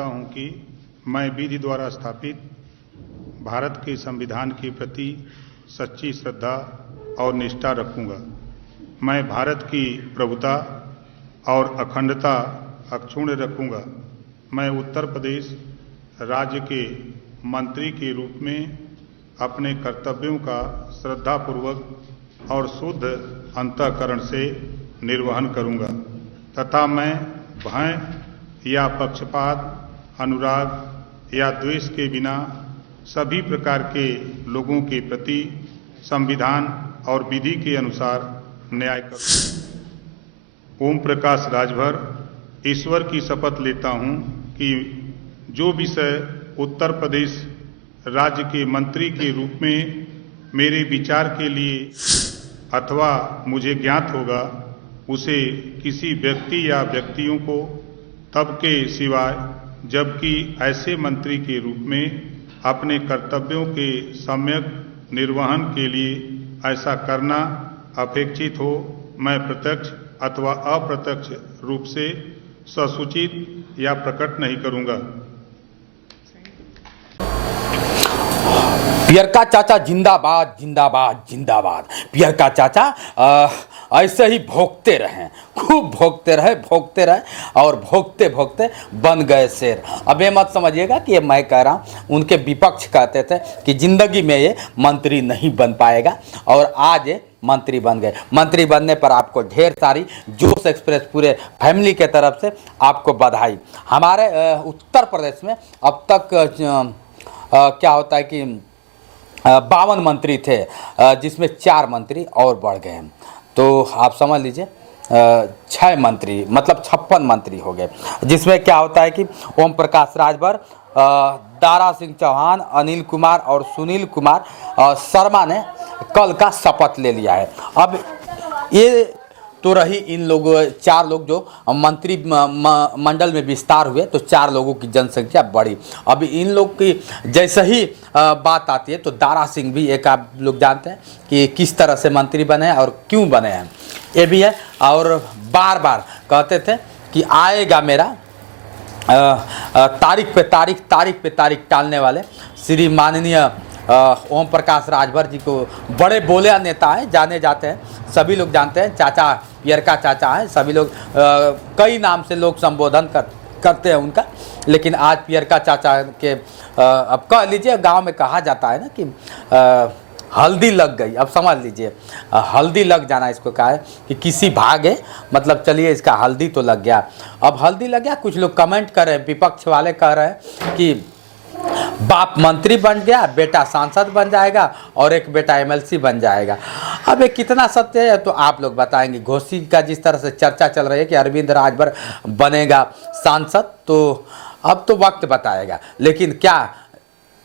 करता हूं कि मैं विधि द्वारा स्थापित भारत के संविधान के प्रति सच्ची श्रद्धा और निष्ठा रखूंगा। मैं भारत की प्रभुता और अखंडता अक्षुण्ण रखूंगा। मैं उत्तर प्रदेश राज्य के मंत्री के रूप में अपने कर्तव्यों का श्रद्धापूर्वक और शुद्ध अंतःकरण से निर्वहन करूंगा तथा मैं भय या पक्षपात, अनुराग या द्वेष के बिना सभी प्रकार के लोगों के प्रति संविधान और विधि के अनुसार न्याय करूंगा। ओम प्रकाश राजभर ईश्वर की शपथ लेता हूं कि जो विषय उत्तर प्रदेश राज्य के मंत्री के रूप में मेरे विचार के लिए अथवा मुझे ज्ञात होगा, उसे किसी व्यक्ति या व्यक्तियों को तब के सिवाय जबकि ऐसे मंत्री के रूप में अपने कर्तव्यों के सम्यक निर्वहन के लिए ऐसा करना अपेक्षित हो, मैं प्रत्यक्ष अथवा अप्रत्यक्ष रूप से ससूचित या प्रकट नहीं करूंगा। पियरका चाचा जिंदाबाद जिंदाबाद जिंदाबाद। पियरका चाचा ऐसे ही भोगते रहे, खूब भोगते रहे और भोगते भोगते बन गए शेर। अब ये मत समझिएगा कि ये मैं कह रहा हूँ, उनके विपक्ष कहते थे कि जिंदगी में ये मंत्री नहीं बन पाएगा और आज ये मंत्री बन गए। मंत्री बनने पर आपको ढेर सारी जोश एक्सप्रेस पूरे फैमिली के तरफ से आपको बधाई। हमारे उत्तर प्रदेश में अब तक क्या होता है कि 52 मंत्री थे, जिसमें 4 मंत्री और बढ़ गए हैं, तो आप समझ लीजिए 6 मंत्री मतलब 56 मंत्री हो गए। जिसमें क्या होता है कि ओम प्रकाश राजभर, दारा सिंह चौहान, अनिल कुमार और सुनील कुमार शर्मा ने कल का शपथ ले लिया है। अब ये तो रही इन लोगों 4 लोग जो मंत्री मंडल में विस्तार हुए, तो 4 लोगों की जनसंख्या बढ़ी। अब इन लोग की जैसे ही बात आती है तो दारा सिंह भी एक आप लोग जानते हैं कि किस तरह से मंत्री बने हैं और क्यों बने हैं, ये भी है। और बार बार कहते थे कि आएगा मेरा तारीख पे तारीख टालने वाले श्री माननीय ओम प्रकाश राजभर जी को बड़े बोले नेता हैं, जाने जाते हैं, सभी लोग जानते हैं। चाचा पियरका चाचा हैं, सभी लोग कई नाम से लोग संबोधन करते हैं उनका, लेकिन आज पियरका चाचा के अब कह लीजिए गांव में कहा जाता है ना कि हल्दी लग गई। अब समझ लीजिए हल्दी लग जाना इसको कहा है कि किसी भागे, मतलब चलिए इसका हल्दी तो लग गया। अब हल्दी लग गया, कुछ लोग कमेंट कर रहे हैं, विपक्ष वाले कह रहे हैं कि बाप मंत्री बन गया, बेटा सांसद बन जाएगा और एक बेटा एमएलसी बन जाएगा। अब ये कितना सत्य है तो आप लोग बताएंगे। घोसी का जिस तरह से चर्चा चल रही है कि अरविंद राजभर बनेगा सांसद, तो अब तो वक्त बताएगा। लेकिन क्या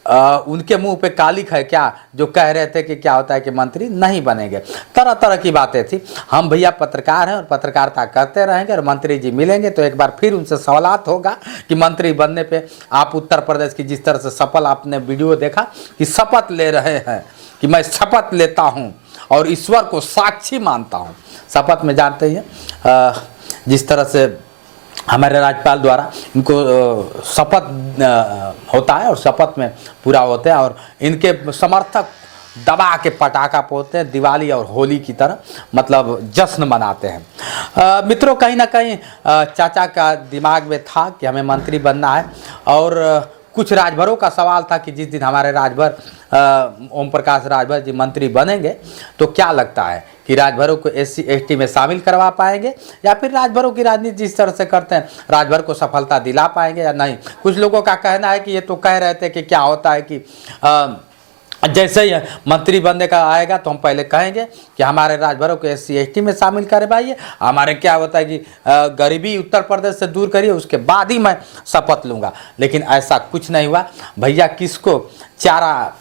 उनके मुंह पे कालिक है क्या जो कह रहे थे कि क्या होता है कि मंत्री नहीं बनेंगे? तरह तरह की बातें थी। हम भैया पत्रकार हैं और पत्रकारिता करते रहेंगे और मंत्री जी मिलेंगे तो एक बार फिर उनसे सवालात होगा कि मंत्री बनने पे आप उत्तर प्रदेश की जिस तरह से सफल आपने वीडियो देखा कि शपथ ले रहे हैं कि मैं शपथ लेता हूँ और ईश्वर को साक्षी मानता हूँ। शपथ में जानते हैं जिस तरह से हमारे राज्यपाल द्वारा इनको शपथ होता है और शपथ में पूरा होते हैं और इनके समर्थक दबा के पटाखा फोड़ते हैं, दिवाली और होली की तरह मतलब जश्न मनाते हैं। मित्रों, कहीं ना कहीं चाचा का दिमाग में था कि हमें मंत्री बनना है और कुछ राजभरों का सवाल था कि जिस दिन हमारे राजभर ओम प्रकाश राजभर जी मंत्री बनेंगे तो क्या लगता है कि राजभरों को SC ST में शामिल करवा पाएंगे या फिर राजभरों की राजनीति जिस तरह से करते हैं राजभर को सफलता दिला पाएंगे या नहीं। कुछ लोगों का कहना है कि ये तो कह रहे थे कि क्या होता है कि जैसे ही मंत्री बनने का आएगा तो हम पहले कहेंगे कि हमारे राजभरों को SC ST में शामिल करवाइए, हमारे क्या होता है कि गरीबी उत्तर प्रदेश से दूर करिए, उसके बाद ही मैं शपथ लूँगा। लेकिन ऐसा कुछ नहीं हुआ। भैया किसको चारा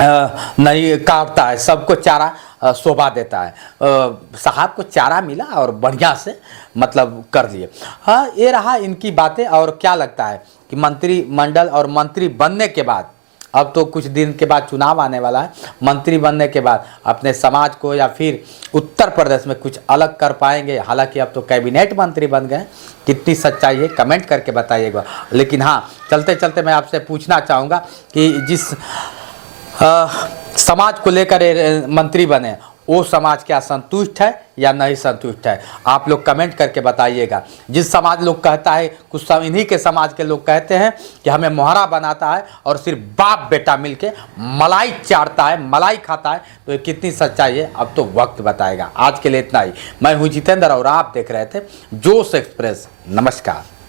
नहीं काटता है, सबको चारा शोभा देता है। साहब को चारा मिला और बढ़िया से मतलब कर लिए। हाँ, ये रहा इनकी बातें। और क्या लगता है कि मंत्रिमंडल और मंत्री बनने के बाद अब तो कुछ दिन के बाद चुनाव आने वाला है, मंत्री बनने के बाद अपने समाज को या फिर उत्तर प्रदेश में कुछ अलग कर पाएंगे। हालांकि अब तो कैबिनेट मंत्री बन गए, कितनी सच्चाई है कमेंट करके बताइएगा। लेकिन हाँ, चलते चलते मैं आपसे पूछना चाहूँगा कि जिस समाज को लेकर मंत्री बने, वो समाज क्या संतुष्ट है या नहीं संतुष्ट है? आप लोग कमेंट करके बताइएगा। जिस समाज लोग कहता है, कुछ इन्हीं के समाज के लोग कहते हैं कि हमें मोहरा बनाता है और सिर्फ बाप बेटा मिलके मलाई चाटता है, मलाई खाता है, तो ये कितनी सच्चाई है अब तो वक्त बताएगा। आज के लिए इतना ही। मैं हूँ जितेंद्र और आप देख रहे थे जोश एक्सप्रेस। नमस्कार।